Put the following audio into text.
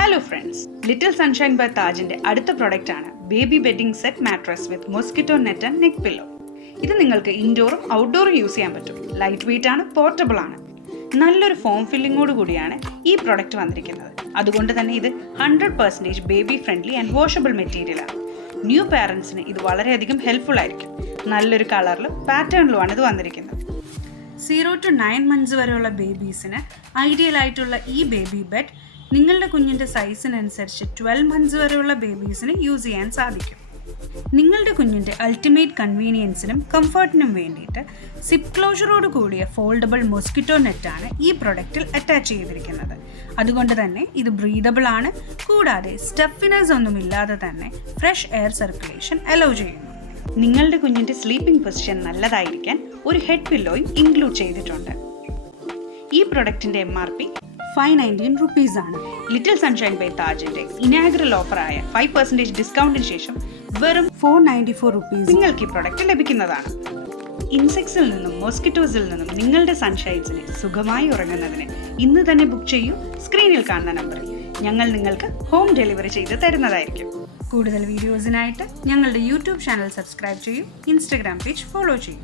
Hello friends, Little Sunshine by താജിന്റെ അടുത്ത product ആണ് baby bedding set mattress with mosquito net and neck pillow. ഇത് നിങ്ങൾക്ക് ഇൻഡോറും ഔട്ട്ഡോറും use ചെയ്യാൻ പറ്റും. ലൈറ്റ് വെയിറ്റ് ആണ്, പോർട്ടബിൾ ആണ്. നല്ലൊരു ഫോം ഫില്ലിങ്ങോട് കൂടിയാണ് ഈ പ്രൊഡക്റ്റ് വന്നിരിക്കുന്നത്. അതുകൊണ്ട് തന്നെ ഇത് 100% ബേബി ഫ്രണ്ട്ലി ആൻഡ് വാഷബിൾ മെറ്റീരിയലാണ്. ന്യൂ പാരൻസിന് ഇത് വളരെയധികം ഹെൽപ്ഫുൾ ആയിരിക്കും. നല്ലൊരു കളറിലും പാറ്റേണിലുമാണ് ഇത് വന്നിരിക്കുന്നത്. 0 to 9 months വരെയുള്ള ബേബീസിന് ഐഡിയൽ ആയിട്ടുള്ള ഈ ബേബി ബെഡ് നിങ്ങളുടെ കുഞ്ഞിൻ്റെ സൈസിനനുസരിച്ച് 12 months വരെയുള്ള ബേബീസിന് യൂസ് ചെയ്യാൻ സാധിക്കും. നിങ്ങളുടെ കുഞ്ഞിൻ്റെ അൾട്ടിമേറ്റ് കൺവീനിയൻസിനും കംഫർട്ടിനും വേണ്ടിയിട്ട് സിപ്പ് ക്ലോഷറോട് കൂടിയ ഫോൾഡബിൾ മോസ്കിറ്റോ നെറ്റാണ് ഈ പ്രൊഡക്റ്റിൽ അറ്റാച്ച് ചെയ്തിരിക്കുന്നത്. അതുകൊണ്ട് തന്നെ ഇത് ബ്രീതബിൾ ആണ്. കൂടാതെ സ്റ്റഫിനെസ് ഒന്നുമില്ലാതെ തന്നെ ഫ്രഷ് എയർ സർക്കുലേഷൻ അലോ ചെയ്യുന്നു. നിങ്ങളുടെ കുഞ്ഞിൻ്റെ സ്ലീപ്പിംഗ് പൊസിഷൻ നല്ലതായിരിക്കാൻ ഒരു ഹെഡ് പില്ലോയും ഇൻക്ലൂഡ് ചെയ്തിട്ടുണ്ട്. ഈ പ്രൊഡക്റ്റിൻ്റെ MRP 519 rupees ആണ്. ലിറ്റിൽ സൺഷൈൻ ബൈ താജിന്റെ ഇനാഗറൽ ഓഫറായ 5% ഡിസ്കൗണ്ടിന് ശേഷം വെറും 494 rupees നിങ്ങൾക്ക് ഈ പ്രൊഡക്റ്റ് ലഭിക്കുന്നതാണ്. ഇൻസെക്ട്സിൽ നിന്നും മോസ്കിറ്റോസിൽ നിന്നും നിങ്ങളുടെ സൺഷൈൻസിനെ സുഖമായി ഉറങ്ങുന്നതിന് ഇന്ന് തന്നെ ബുക്ക് ചെയ്യൂ. സ്ക്രീനിൽ കാണുന്ന നമ്പറിൽ ഞങ്ങൾ നിങ്ങൾക്ക് ഹോം ഡെലിവറി ചെയ്ത് തരുന്നതായിരിക്കും. കൂടുതൽ വീഡിയോസിനായിട്ട് ഞങ്ങളുടെ യൂട്യൂബ് ചാനൽ സബ്സ്ക്രൈബ് ചെയ്യൂ. ഇൻസ്റ്റഗ്രാം പേജ് ഫോളോ ചെയ്യൂ.